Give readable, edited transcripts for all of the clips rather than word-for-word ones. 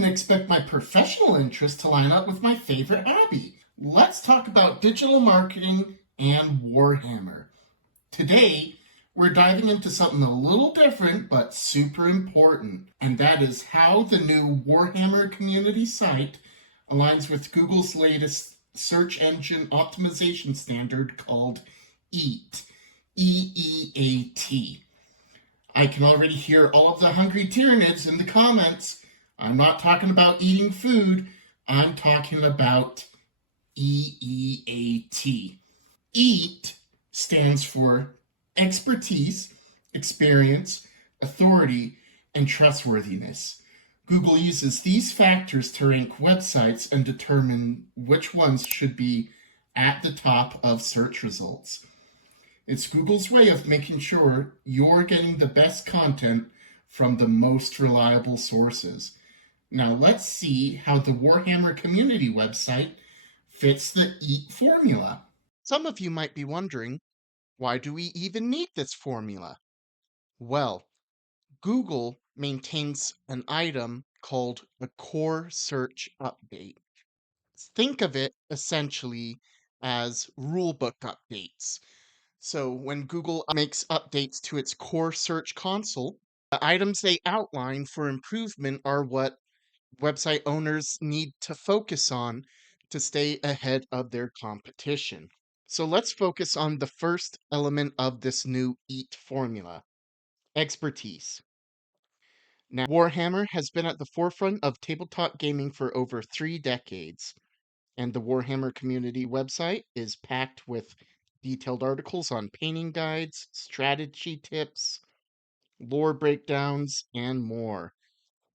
didn't expect my professional interest to line up with my favorite hobby. Let's talk about digital marketing and Warhammer. Today, we're diving into something a little different but super important, and that is how the new Warhammer community site aligns with Google's latest search engine optimization standard called E.E.T. E.E.A.T. I can already hear all of the hungry Tyranids in the comments. I'm not talking about eating food, I'm talking about E.E.A.T. EAT stands for expertise, experience, authority, and trustworthiness. Google uses these factors to rank websites and determine which ones should be at the top of search results. It's Google's way of making sure you're getting the best content from the most reliable sources. Now let's see how the Warhammer community website fits the EAT formula. Some of you might be wondering, why do we even need this formula? Well, Google maintains an item called a core search update. Think of it essentially as rulebook updates. So when Google makes updates to its core search console, the items they outline for improvement are what website owners need to focus on to stay ahead of their competition. So let's focus on the first element of this new EAT formula, expertise. Now, Warhammer has been at the forefront of tabletop gaming for over 3 decades, and the Warhammer community website is packed with detailed articles on painting guides, strategy tips, lore breakdowns, and more.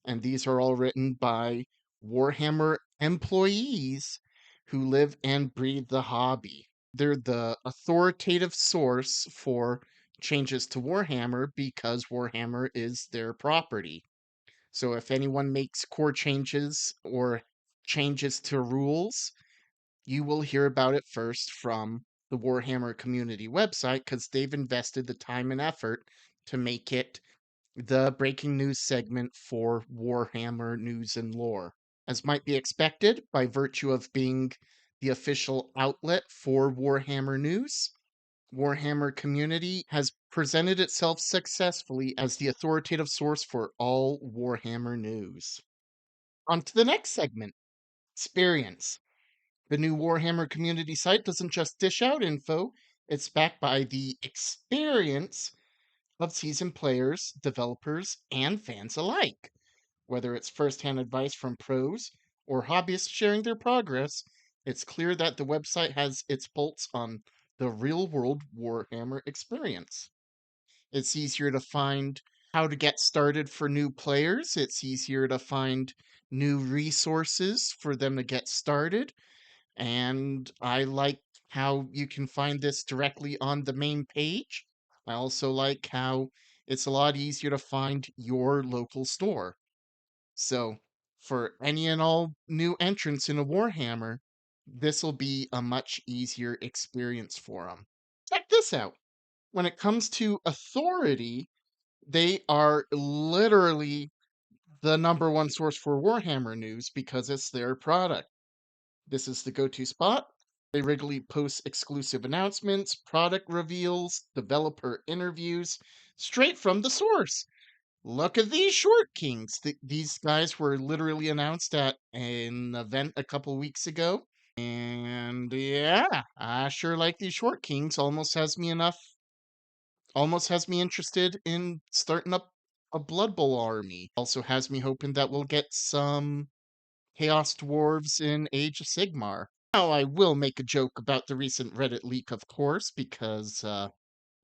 And these are all written by Warhammer employees who live and breathe the hobby. They're the authoritative source for changes to Warhammer because Warhammer is their property. So if anyone makes core changes or changes to rules, you will hear about it first from the Warhammer community website because they've invested the time and effort to make it the breaking news segment for Warhammer news and lore. As might be expected, by virtue of being the official outlet for Warhammer news, Warhammer community has presented itself successfully as the authoritative source for all Warhammer news. On to the next segment, experience. The new Warhammer community site doesn't just dish out info, it's backed by the experience of seasoned players, developers, and fans alike. Whether it's firsthand advice from pros or hobbyists sharing their progress, it's clear that the website has its pulse on the real world Warhammer experience. It's easier to find how to get started for new players, it's easier to find new resources for them to get started, and I like how you can find this directly on the main page. I also like how it's a lot easier to find your local store. So, for any and all new entrants in a Warhammer, this will be a much easier experience for them. Check this out. When it comes to authority, they are literally the number one source for Warhammer news because it's their product. This is the go-to spot. They regularly post exclusive announcements, product reveals, developer interviews, straight from the source. Look at these short kings. These guys were literally announced at an event a couple weeks ago. And yeah, I sure like these short kings. Almost has me interested in starting up a Blood Bowl army. Also has me hoping that we'll get some Chaos Dwarves in Age of Sigmar. Now, I will make a joke about the recent Reddit leak, of course, because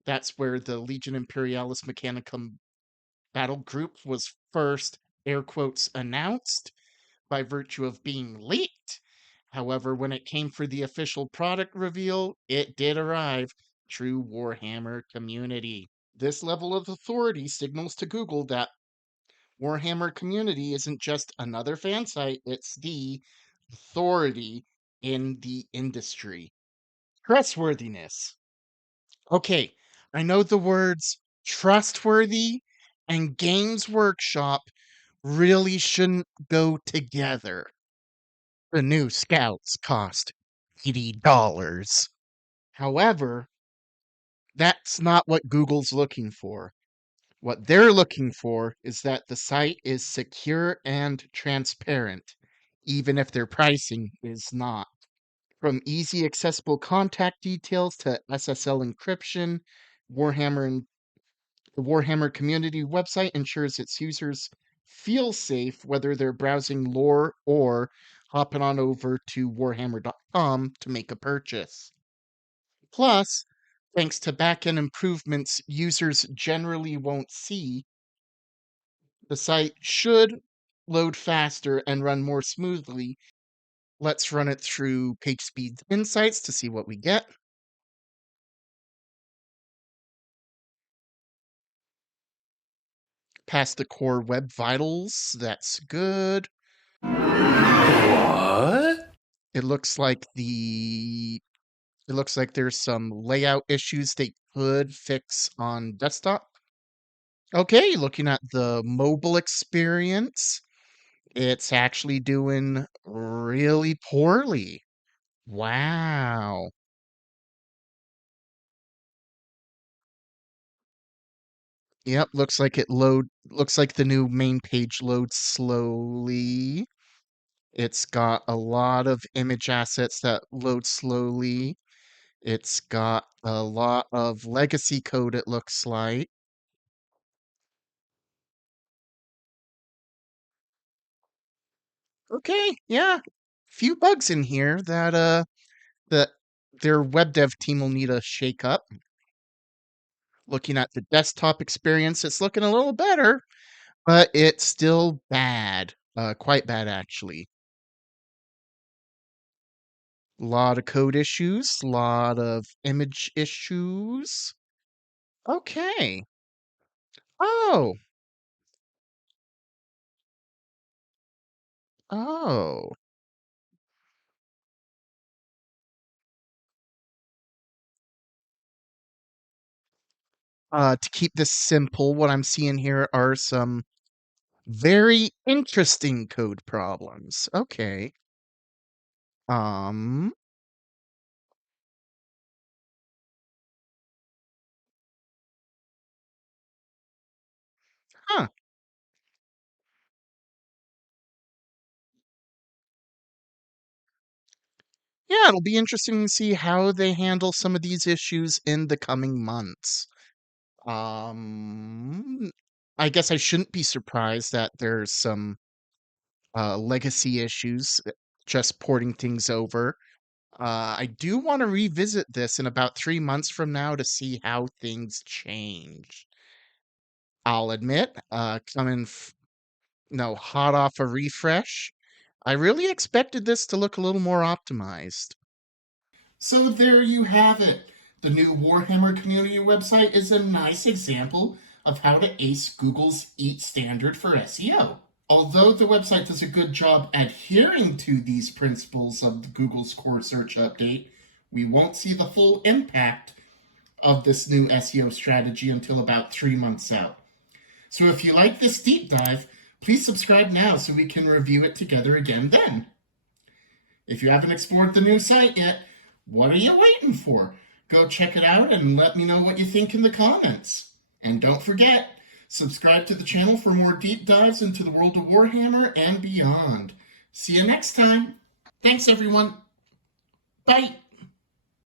that's where the Legion Imperialis Mechanicum battle group was first, air quotes, announced by virtue of being leaked. However, when it came for the official product reveal, it did arrive. True Warhammer community. This level of authority signals to Google that Warhammer community isn't just another fan site, it's the authority in the industry. Trustworthiness. Okay, I know the words trustworthy and Games Workshop really shouldn't go together. The new scouts cost $80. However, that's not what Google's looking for. What they're looking for is that the site is secure and transparent, even if their pricing is not. From easy accessible contact details to SSL encryption, Warhammer and the Warhammer community website ensures its users feel safe whether they're browsing lore or hopping on over to warhammer.com to make a purchase. Plus, thanks to backend improvements users generally won't see, the site should load faster and run more smoothly. Let's run it through PageSpeed Insights to see what we get. Past the core web vitals, that's good. What? It looks like there's some layout issues they could fix on desktop. Okay, looking at the mobile experience, it's actually doing really poorly. Wow. Yep, looks like the new main page loads slowly. It's got a lot of image assets that load slowly. It's got a lot of legacy code, it looks like. Okay, yeah. Few bugs in here that their web dev team will need a shake up. Looking at the desktop experience, it's looking a little better, but it's still bad. Quite bad actually. Lot of code issues, lot of image issues. Okay. Oh. Oh. To keep this simple, what I'm seeing here are some very interesting code problems. Okay. Um, huh. Yeah, it'll be interesting to see how they handle some of these issues in the coming months. Um, I guess I shouldn't be surprised that there's some legacy issues, just porting things over. I do want to revisit this in about 3 months from now to see how things change. I'll admit, coming no hot off a refresh, I really expected this to look a little more optimized. So there you have it. The new Warhammer community website is a nice example of how to ace Google's E.E.A.T standard for SEO. Although the website does a good job adhering to these principles of Google's core search update, we won't see the full impact of this new SEO strategy until about 3 months out. So if you like this deep dive, please subscribe now so we can review it together again then. If you haven't explored the new site yet, what are you waiting for? Go check it out and let me know what you think in the comments. And don't forget, subscribe to the channel for more deep dives into the world of Warhammer and beyond. See you next time. Thanks, everyone. Bye.